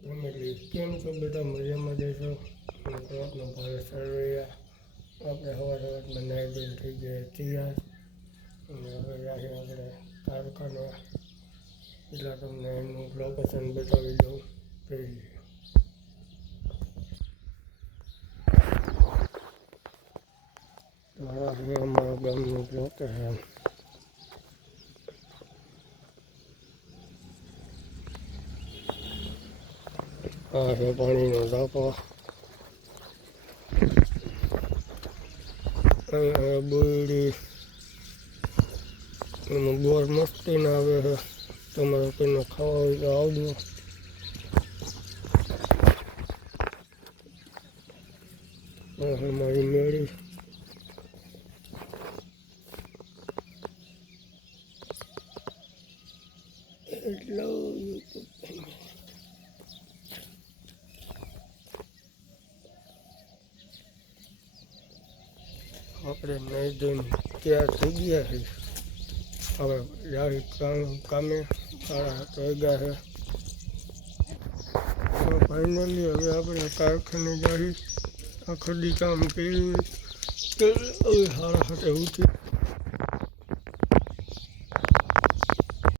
Family કેમ છો બધા? મજામાં દેશો અને આપનો ભારત સર્વૈયા આપણે સવારમાં નાઈ ધોઈને થઈ ગયા તૈયાર અને હવે આજે આપણે કારખાના એટલે તમને એનું લોકેશન બતાવી દઉં. પહેલી અમારા ગામનું લોકેશન આ છે પાણીનો ટાંકો. અહીંયા બોરડી એમાં બોર મસ્તી ના આવે છે. તમારે કોઈને ખાવા હોય તો આવજો. મારી મેળી એટલો આપણે નહીં ધોઈને તૈયાર થઈ ગયા છે. હવે જાહેર કામે 7:30 વાગ્યા છે. ફાઇનલી હવે આપણે કારખાને જઈ આખો દી કામ કર્યું હવે 7:30 ઉઠી